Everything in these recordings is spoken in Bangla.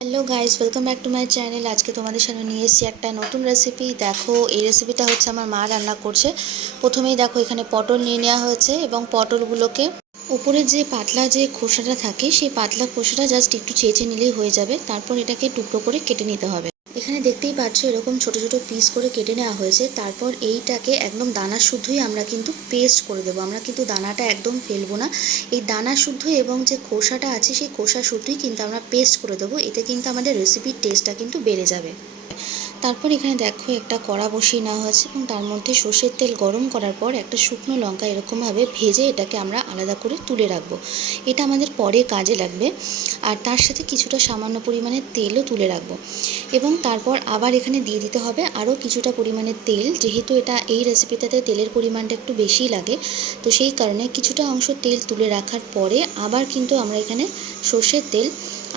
Hello guys, welcome back to my channel. আজকে তোমাদের সামনে নিয়ে এসেছি একটা নতুন রেসিপি। দেখো, এই রেসিপিটা হচ্ছে আমার মা রান্না করছে। প্রথমেই দেখো এখানে পটল নিয়ে নেওয়া হয়েছে এবং পটলগুলোকে উপরে যে পাতলা যে খোসাটা থাকে সেই পাতলা খোসাটা জাস্ট একটু চেঁচে নিলেই হয়ে যাবে। তারপর এটাকে টুকরো করে কেটে নিতে হবে। এখানে দেখতেই পাচ্ছ এরকম ছোট ছোট পিস করে কেটে নেওয়া হয়েছে। তারপর এইটাকে একদম দানা শুদ্ধই আমরা কিন্তু পেস্ট করে দেবো। আমরা কিন্তু দানাটা একদম ফেলবো না। এই দানা শুদ্ধ এবং যে খোসাটা আছে সেই খোসা শুদ্ধই কিন্তু আমরা পেস্ট করে দেবো। এতে কিন্তু আমাদের রেসিপির টেস্টটা কিন্তু বেড়ে যাবে। তারপর এখানে দেখো একটা কড়া বসিয়ে নেওয়া হয়েছে এবং তার মধ্যে সর্ষের তেল গরম করার পর একটা শুকনো লঙ্কা এরকমভাবে ভেজে এটাকে আমরা আলাদা করে তুলে রাখবো। এটা আমাদের পরে কাজে লাগবে। আর তার সাথে কিছুটা সামান্য পরিমাণে তেলও তুলে রাখবো এবং তারপর আবার এখানে দিয়ে দিতে হবে আরও কিছুটা পরিমাণে তেল। যেহেতু এটা এই রেসিপিটাতে তেলের পরিমাণটা একটু বেশিই লাগে, তো সেই কারণে কিছুটা অংশ তেল তুলে রাখার পরে আবার কিন্তু আমরা এখানে সর্ষের তেল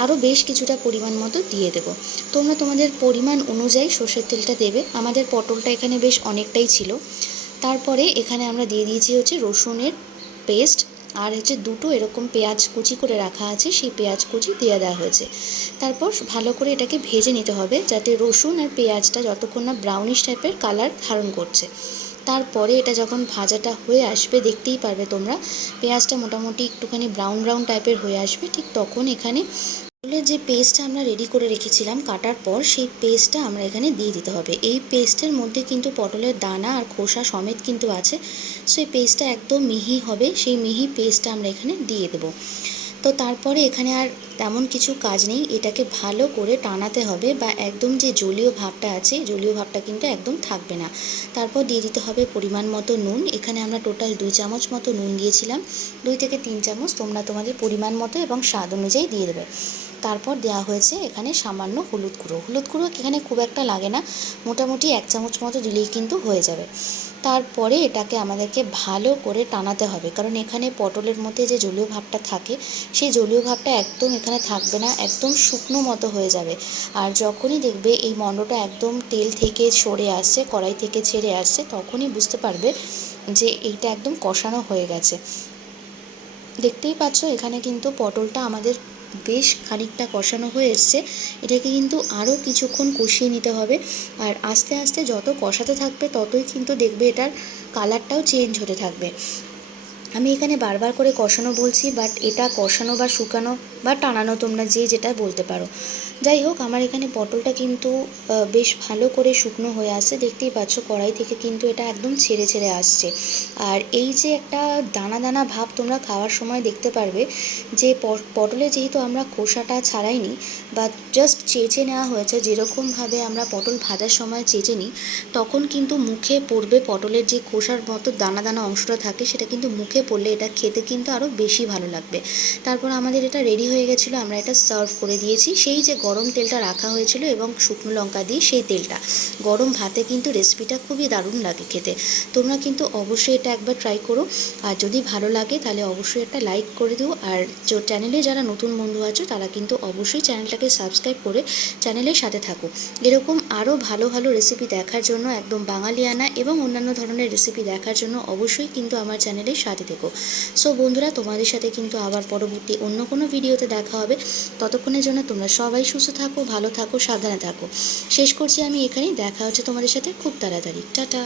আরও বেশ কিছুটা পরিমাণ মতো দিয়ে দেবো। তোমরা তোমাদের পরিমাণ অনুযায়ী সর্ষের তেলটা দেবে। আমাদের পটলটা এখানে বেশ অনেকটাই ছিল। তারপরে এখানে আমরা দিয়ে দিয়েছি হচ্ছে রসুনের পেস্ট, আর হচ্ছে দুটো এরকম পেঁয়াজ কুচি করে রাখা আছে, সেই পেঁয়াজ কুচি দিয়ে দেওয়া হয়েছে। তারপর ভালো করে এটাকে ভেজে নিতে হবে যাতে রসুন আর পেঁয়াজটা যতক্ষণ না ব্রাউনিশ টাইপের কালার ধারণ করছে। তারপরে এটা যখন ভাজাটা হয়ে আসবে, দেখতেই পারবে তোমরা পেঁয়াজটা মোটামুটি একটুখানি ব্রাউন ব্রাউন টাইপের হয়ে আসবে। ঠিক তখন এখানে পটলের যে পেস্টটা আমরা রেডি করে রেখেছিলাম কাটার পর, সেই পেস্টটা আমরা এখানে দিয়ে দিতে হবে। এই পেস্টের মধ্যে কিন্তু পটলের দানা আর খোসা সমেত কিন্তু আছে। সেই পেস্টটা একদম মিহি হবে, সেই মিহি পেস্টটা আমরা এখানে দিয়ে দেবো। তো তারপরে এখানে আর তেমন কিছু কাজ নেই, এটাকে ভালো করে টানাতে হবে বা একদম যে জলীয় ভাবটা আছে জলীয় ভাবটা কিন্তু একদম থাকবে না। তারপর দিয়ে দিতে হবে পরিমাণ মতো নুন। এখানে আমরা টোটাল 2 চামচ মতো নুন দিয়েছিলাম। 2 থেকে 3 চামচ তোমরা তোমাদের পরিমাণ মতো এবং স্বাদ অনুযায়ী দিয়ে দেবে। তারপর দেওয়া হয়েছে এখানে সামান্য হলুদ গুঁড়ো। হলুদ গুঁড়ো এখানে খুব একটা লাগে না, মোটামুটি 1 চামচ মতো দিলেই কিন্তু হয়ে যাবে। তারপরে এটাকে আমাদেরকে ভালো করে টানাতে হবে, কারণ এখানে পটলের মধ্যে যে জলীয় ভাবটা থাকে সেই জলীয় ভাবটা একদম এখানে থাকবে না, একদম শুকনো মতো হয়ে যাবে। আর যখনই দেখবে এই মণ্ডটা একদম তেল থেকে সরে আসছে, কড়াই থেকে ছেড়ে আসছে, তখনই বুঝতে পারবে যে এইটা একদম কষানো হয়ে গেছে। দেখতেই পাচ্ছ এখানে কিন্তু পটলটা আমাদের বেশ খানিকটা কষানো হয়ে এসছে। এটাকে কিন্তু আরও কিছুক্ষণ কষিয়ে নিতে হবে। আর আস্তে আস্তে যত কষাতে থাকবে ততই কিন্তু দেখবে এটার কালারটাও চেঞ্জ হতে থাকবে। আমি এখানে বারবার করে কষানো বলছি, বাট এটা কষানো বা শুকানো বা টানানো তোমরা যে যেটা বলতে পারো। যাই হোক, আমার এখানে পটলটা কিন্তু বেশ ভালো করে শুকনো হয়ে আসছে। দেখতেই পাচ্ছ কড়াই থেকে কিন্তু এটা একদম ছেড়ে ছেড়ে আসছে। আর এই যে একটা দানা দানা ভাব তোমরা খাওয়ার সময় দেখতে পারবে যে পটলে যেহেতু আমরা খোসাটা ছাড়াইনি বা জাস্ট চেঁচে নেওয়া হয়েছে, যেরকমভাবে আমরা পটল ভাজার সময় চেঁচে নিই, তখন কিন্তু মুখে পড়বে পটলের যে খোসার মতো দানা দানা অংশটা থাকে, সেটা কিন্তু মুখে পড়লে এটা খেতে কিন্তু আরও বেশি ভালো লাগবে। তারপর আমাদের এটা রেডি হয়ে গেছিলো, আমরা এটা সার্ভ করে দিয়েছি। সেই যে গরম তেলটা রাখা হয়েছিল এবং শুকনো লঙ্কা দিয়ে সেই তেলটা গরম ভাতে কিন্তু রেসিপিটা খুবই দারুণ লাগে খেতে। তোমরা কিন্তু অবশ্যই এটা একবার ট্রাই করো। আর যদি ভালো লাগে তাহলে অবশ্যই একটা লাইক করে দিও। আর চ্যানেলে যারা নতুন বন্ধু আছো তারা কিন্তু অবশ্যই চ্যানেলটাকে সাবস্ক্রাইব করে চ্যানেলের সাথে থাকো। এরকম আরও ভালো ভালো রেসিপি দেখার জন্য, একদম বাঙালিয়ানা এবং অন্যান্য ধরনের রেসিপি দেখার জন্য অবশ্যই কিন্তু আমার চ্যানেলের সাথে থেকো। সো বন্ধুরা, তোমাদের সাথে কিন্তু আবার পরবর্তী অন্য কোনো ভিডিওতে দেখা হবে। ততক্ষণের জন্য তোমরা সবাই সুস্থ থাকো, ভালো থাকো, সাবধানে থাকো। শেষ করছি আমি এখানেই। দেখা হচ্ছে তোমাদের সাথে খুব তাড়াতাড়ি। টাটা।